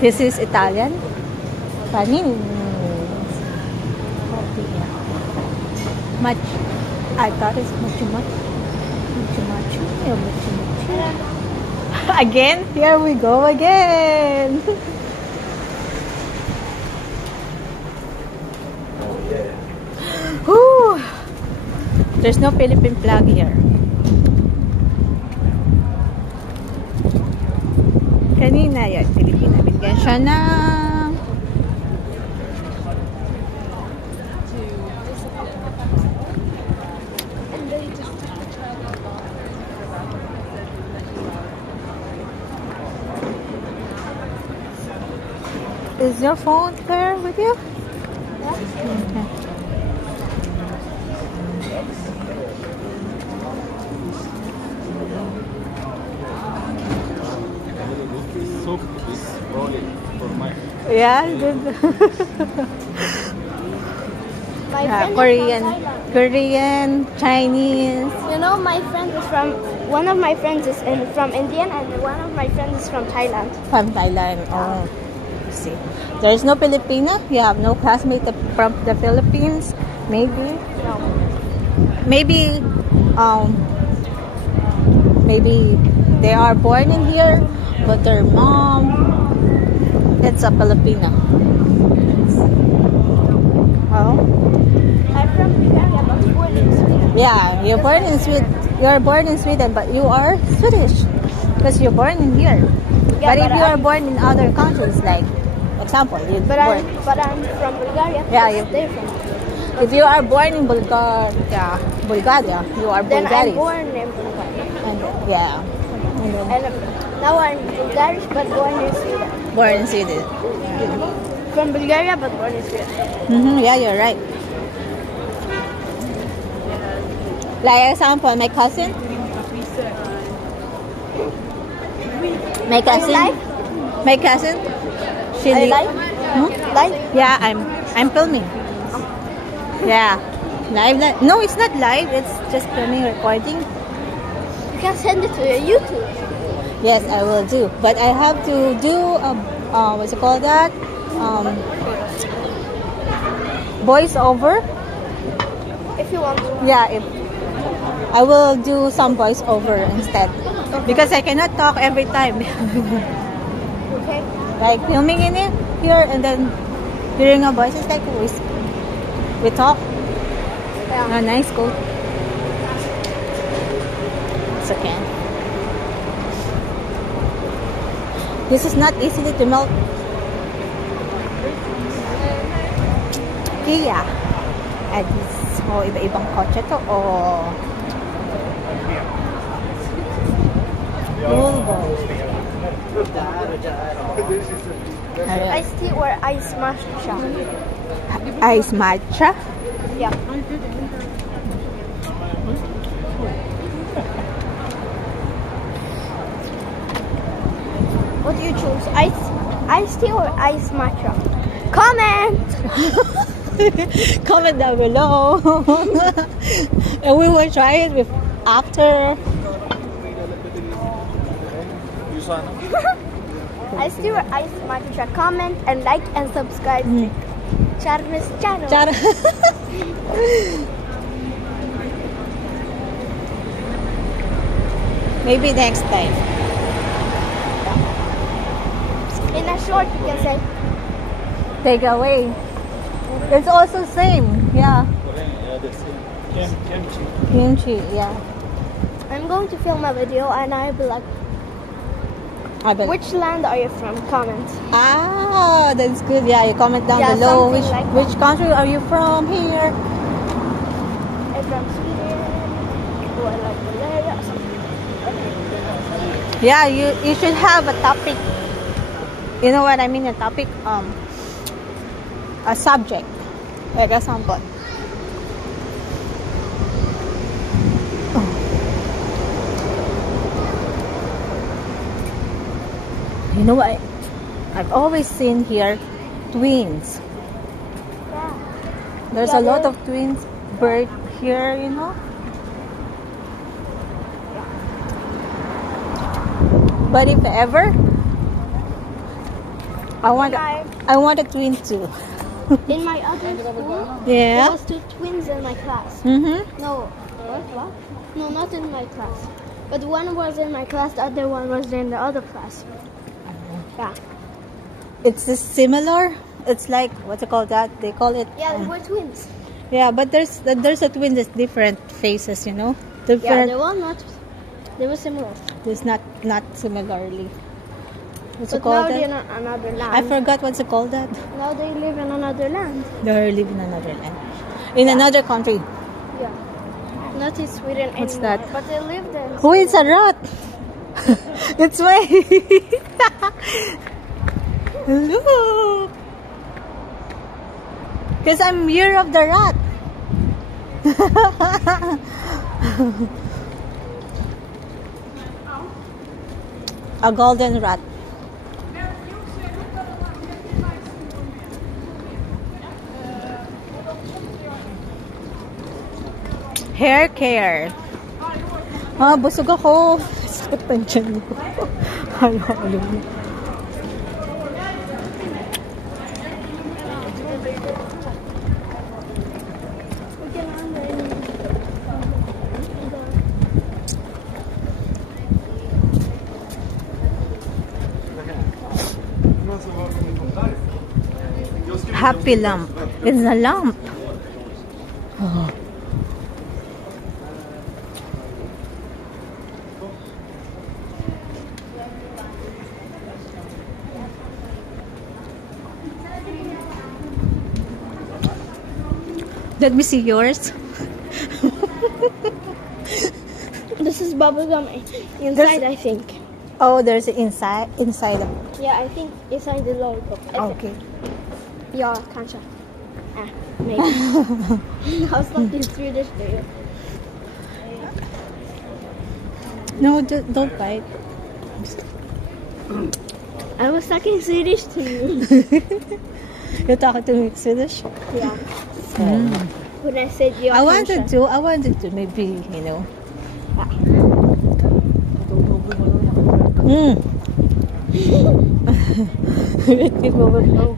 This is Italian. Panin. Coffee. Much. I thought it's much. Again? Here we go again. Whew. There's no Philippine flag here. Kanina yan, Pilipina. Bigyan siya na. Is your phone there with you? Yeah. Okay. Soup is rolling for my. Yeah, good. Korean, Chinese. You know, my friend is from. One of my friends is from Indian, and one of my friends is from Thailand. From Thailand. Oh, see. There is no Filipino. You have no classmate from the Philippines. Maybe. No. Maybe. Maybe they are born in here, but their mom, it's a Filipino. Oh. I'm from Bulgaria, but born in Sweden. Yeah, you're born in Sweden. You're born in Sweden, but you are Swedish because you're born in here. Yeah, but if you are born in other countries, like example, you but I'm from Bulgaria. Yeah, they're from. If you are born in Bulgaria, you are Then Bulgarian. I'm born in Bulgaria. And yeah. And now I'm Bulgarian, but born in Sweden. Born in Sweden. From Bulgaria, but born in Sweden. Yeah, you're right. Like example, my cousin. My cousin. She live? Live? Yeah, I'm filming. Yeah, live. No, it's not live. It's just filming, recording. You can send it to your YouTube. Yes, I will do. But I have to do what's it called that? Voice over. If you want to. Yeah, I will do some voice over instead. Because I cannot talk every time. Okay. Like filming in it here and then hearing a voice is like we talk. Yeah. Oh, nice coat. It's okay. This is not easily to melt. Kia. So, iba-ibang kotse to o Volvo. Iced tea or ice matcha? Ice matcha? Yeah. What do you choose? Ice tea or ice matcha? Comment! Comment down below. And we will try it with after. Ice tea or ice matcha? Comment and like and subscribe to Charles channel. Maybe next time. In a short, you can say. Take away. It's also same. Yeah. Kimchi. Yeah. I'm going to film a video and I'll be like, which land are you from? Comment. Ah, that's good. Yeah, you comment down below. Which country are you from here? I'm from Sweden. Or like Bulgaria or something. Yeah, you should have a topic. You know what I mean? A topic. A subject. Like example. You know what? I've always seen here twins. Yeah. There's a lot of twins bird here, you know. But if ever I want a twin too. In my other school, Yeah. there was 2 twins in my class. Mm-hmm. No, what? No, not in my class. But one was in my class, the other one was in the other class. Yeah. It's just similar. It's like, what's it called that? They call it. Yeah, they were twins. Yeah, but there's a twin that's different faces, you know. Yeah, Different. they were not. They were similar. It's not similarly. What's it But called now they're that? in another land. I forgot what's it called that. Now they live in another land. They live in another land, in another country. Yeah. Not in Sweden What's anymore. that? But they live there. Who is a rat? It's way. Look. Because I'm year of the rat. A golden rat. Hair care. Busog ako. Sakit ang tiyan ko. Halo-halo. Happy lamp. It's a lamp. Oh. Let me see yours. This is bubblegum inside, I think. Oh, there's an inside of. Yeah, I think inside the lollipop. Okay. Ja, kanske. Maybe. I was talking Swedish to you. No, don't bite. I was talking Swedish to you. You're talking to me Swedish? Yeah. When I said ja, I wanted to, maybe, you know. It can overflow.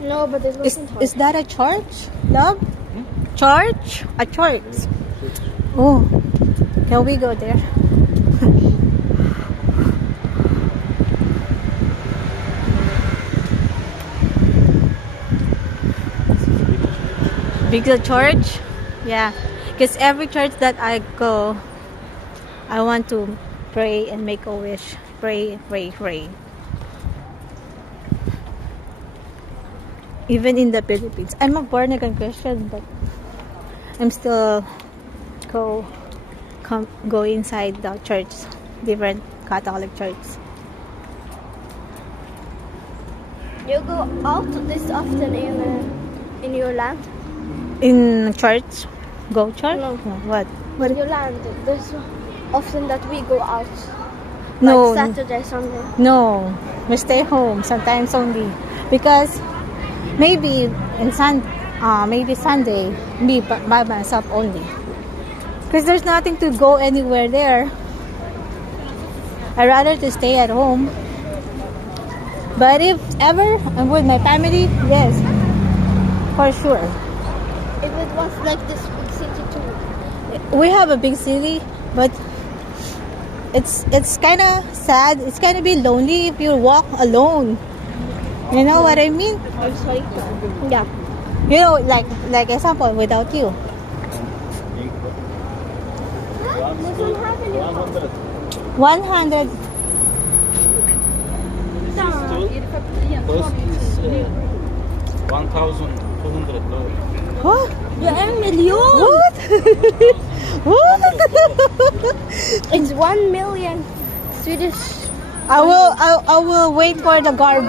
No, but it wasn't hard. Is that a church, love? Church? A church. Oh, can we go there? Big church? Yeah. Because every church that I go, I want to pray and make a wish. Pray, pray, pray. Even in the Philippines. I'm a born again Christian, but I'm still go inside the church, different Catholic church. You go out this often in your land? In church? Go church? No. What? In your land, there's often that we go out. No. Like Saturday, Sunday. No. We stay home sometimes only. Because maybe maybe Sunday, me by myself only. Because there's nothing to go anywhere there. I'd rather to stay at home. But if ever I'm with my family, yes, for sure. If it was like this big city too. We have a big city, but it's kind of sad. It's kind of be lonely if you walk alone. You know what I mean? I'm sorry. Yeah. You know, like example, without you. Doesn't have any 100. Those is 1,200 dollars. Huh? $1 million. What? What? It's 1 million Swedish. I will wait for the guard.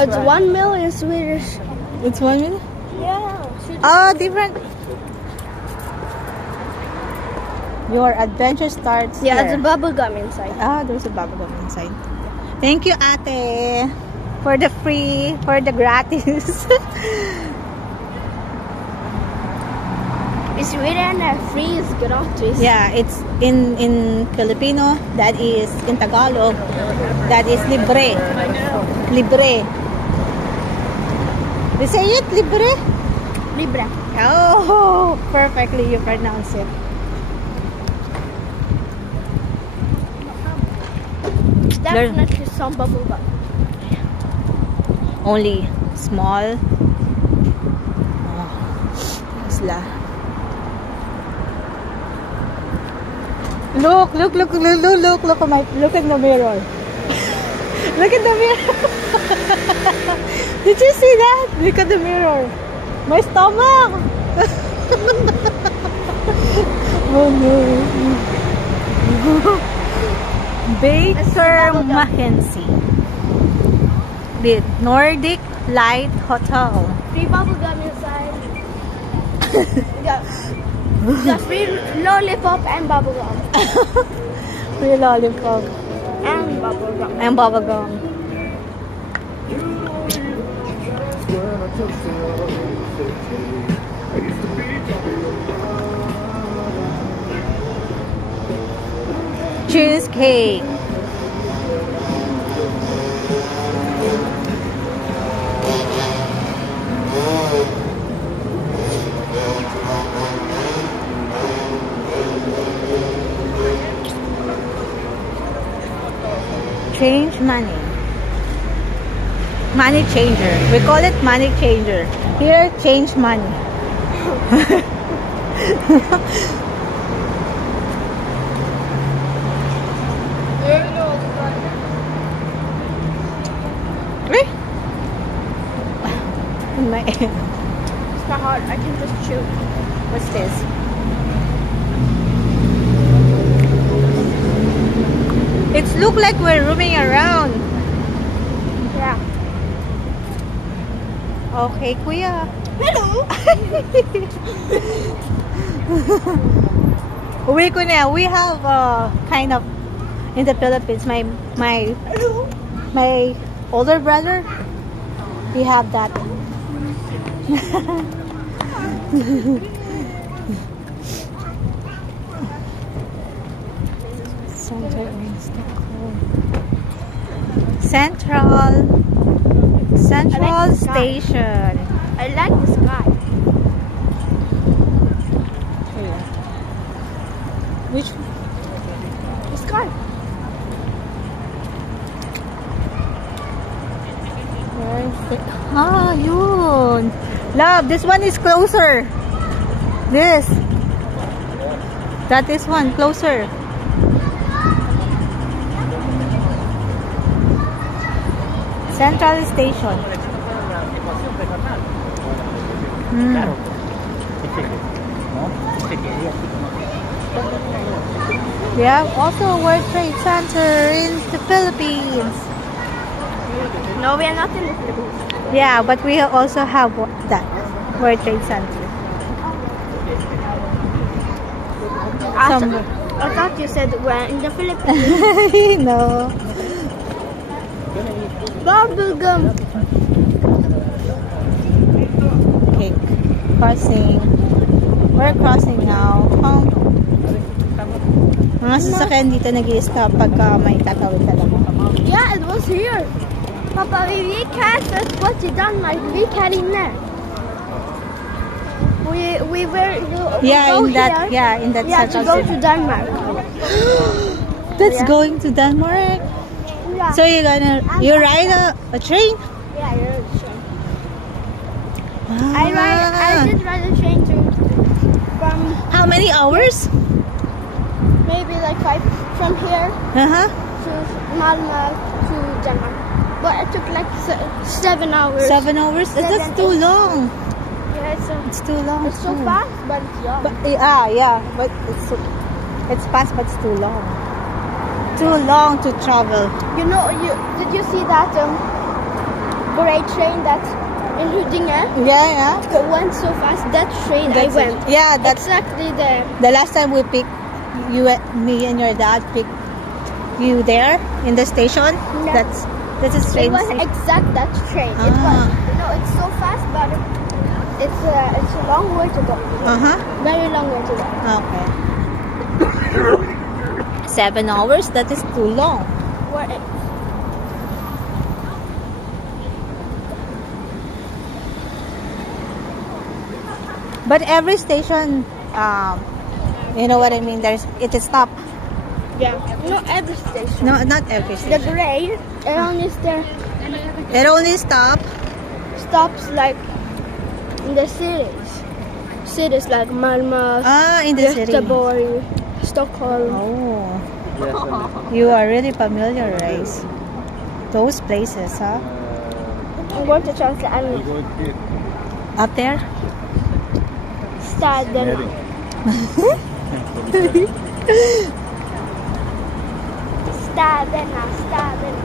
It's 1 million Swedish. It's 1 minute? Yeah. Different. Your adventure starts Yeah, here. it's a bubble gum inside. There's a bubble gum inside. Thank you, ate, for the gratis. Sweden free is gratis. Yeah, it's in Filipino. That is in Tagalog. That is libre. Libre. You say it libre? Libre. Oh, perfectly you pronounce it. Definitely some bubble gum. Only small. Oh, sila. Look at look at the mirror. Look at the mirror. Did you see that? Look at the mirror. My stomach. Oh no. Baker Mackenzie with Nordic Light Hotel. Free bubble gum inside. Yeah. Just free lollipop and bubble gum. Free lollipop And bubble gum. and bubble gum. Cheesecake. Change money. Money changer. We call it money changer. Here, change money. Eh? In my It's not hard. I can just chew. What's this? It's look like we're roaming around. Yeah. Okay, kuya. Hello. We have kind of in the Philippines. My older brother, we have that. Central Station. I like the sky. Which The sky. perfect? Ah, yun. Love, this one is closer. This. That is one closer. Central Station. Claro. We have also World Trade Center in the Philippines. No, we are not in the Philippines. Yeah, but we also have that World Trade Center. Somewhere. I thought you said we're in the Philippines. No. Bubble gum. Okay, crossing. We're crossing now. Mga sasakyan dito nag-i-stop pagka may tatawid talaga. Yeah, it was here. Papa, we can't just go to Denmark. We can in there. We were Yeah, go in that here. in that Yeah, to central go to city. Denmark. That's Yeah. going to Denmark. Yeah. So you ride a train? Yeah, you're sure. Ah. I did ride a train from How many hours? maybe like 5 from here Uh-huh. to Malmö to Denmark. But it took like 7 hours. 7 hours? That's 7, too 8. long. Yeah, It's too long. it's so too. fast, but it's young. But yeah, but it's fast, but it's too long. Too long to travel. You know, did you see that great train that in Huddinge? Yeah. It went so fast. That train That's I went. it. Yeah, that's Exactly there. the last time we picked me and your dad picked you there in the station. Yeah. That's a It train was station. exact that train. It was. Ah. You know, it's so fast, but it's a long way to go. Very long way to go. Okay. 7 hours? That is too long. Where it? But every station, you know what I mean? It is stop. Yeah. Not every station. No, not every The station. gray, it only It only stops like in the cities. Cities like Malmö, in the city. Göteborg, Stockholm. Oh, you are really familiar, Race. Those places, huh? I'm going to translate. I don't You know. go here. Up there? Staden. Staden.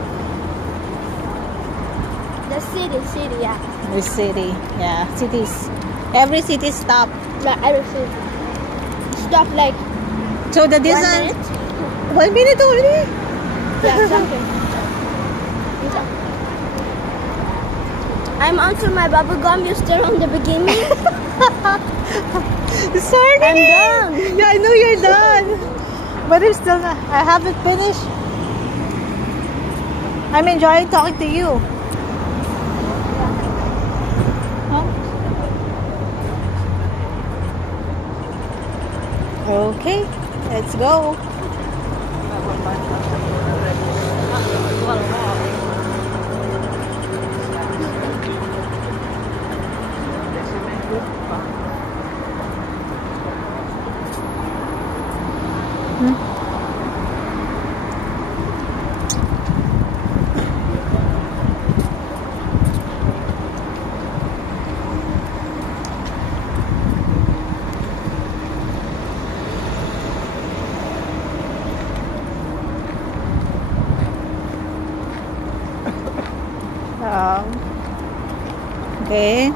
The city, yeah. The city, yeah, cities. Every city stop. Like every city. Stop like So the 1 distance. minute. 1 minute only. Yeah, something. I'm onto my bubble gum. You're still on the beginning. Sorry. I'm done. Yeah, I know you're done. But I'm still not. I haven't finished. I'm enjoying talking to you. Huh? Okay, let's go. Okay.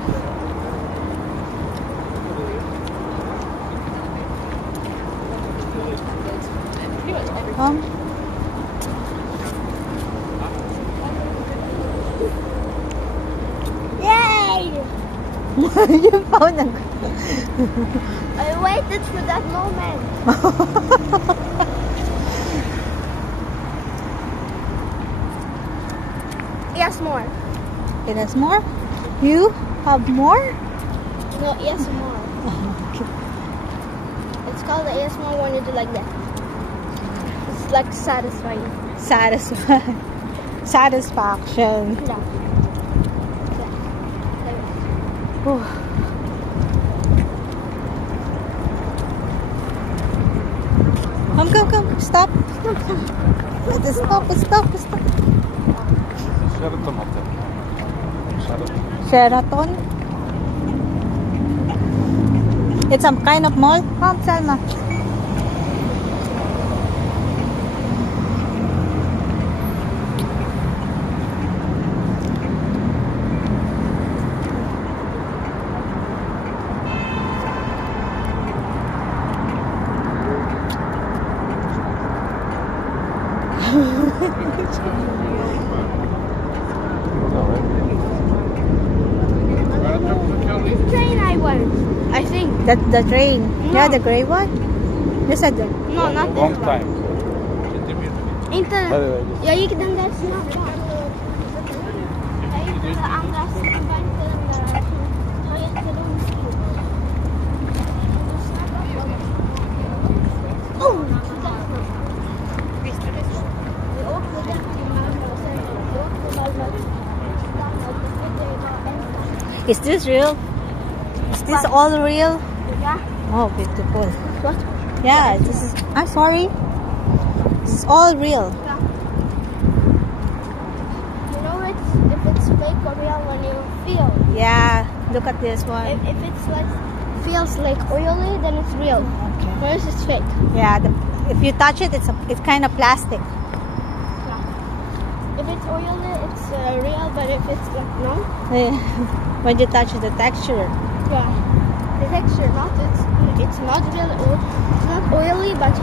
Yay! You found a... I waited for that moment. Yes, more. Okay, that's more. You have more? No, yes, more. It's called the ASMR when you do like that. It's like satisfying. Satisfaction. Yeah. Whew. Come. Stop. Stop. Sheraton Hotel. Sheraton. It's some kind of mall. Come, Salma. Train I went. I think. The train. No. Yeah, the gray one. You said that. No, not Long this one. time. Inte. By the way, just- Jag gick den där snabbt. Jag gick den andra sidan, var inte den där. Har jättelång stil. Oh! Vi åkte den till Malmö och sen vi åkte till Malmö. Is this real? Is this all real? Yeah. Oh, beautiful. What? Yeah, this is. I'm sorry. This is all real. Yeah. You know if it's fake or real when you feel. Yeah. Look at this one. If it's like feels like oily, then it's real. Okay. Whereas it's fake. Yeah. If you touch it, it's kind of plastic. Yeah. If it's oily, it's real. But if it's like no, When you touch the texture. yeah, the texture it's not real. It's not oily, but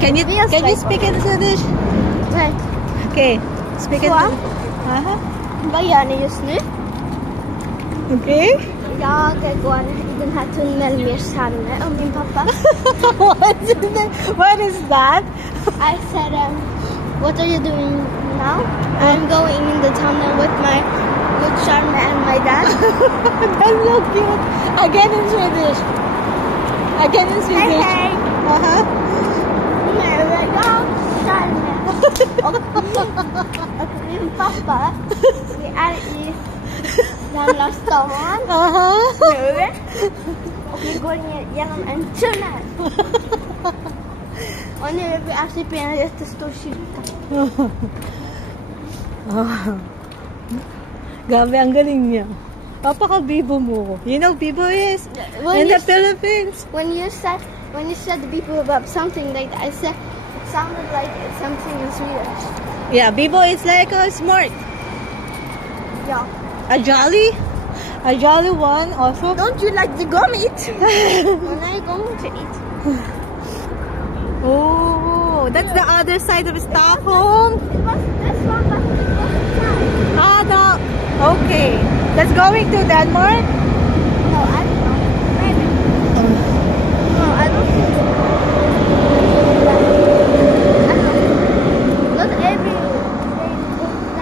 Can you feels can you like speak oil. in Swedish? Right. Okay. Speak in Så. Swedish. Vad gör ni just nu? Okay. Jag går i den här tunneln med Charme och min pappa. What is that? I said, what are you doing now? I'm going in the tunnel with Charme and my dad. That's so cute. Again in Swedish. Again in Swedish. Hej. Uh-huh. Nej, jag Charme. Och min pappa, vi är i Gamla stan Uh-huh. nu. Och vi går ner genom en tunnel. Och nu är vi alltså på en jättestor kyrka. Grabe, ang galing niya. Papaka-bibo mo. You know Bibo is? In the Philippines. When you said the people about something like that, I said it sounded like it's something in Swedish. Yeah, Bibo is like a smart. Yeah. A jolly one also. Don't you like the gummy? When I go to eat. Oh, that's the other side of Stockholm. It was this one, but it wasn't that. Ah, no. Okay. That's going to Denmark.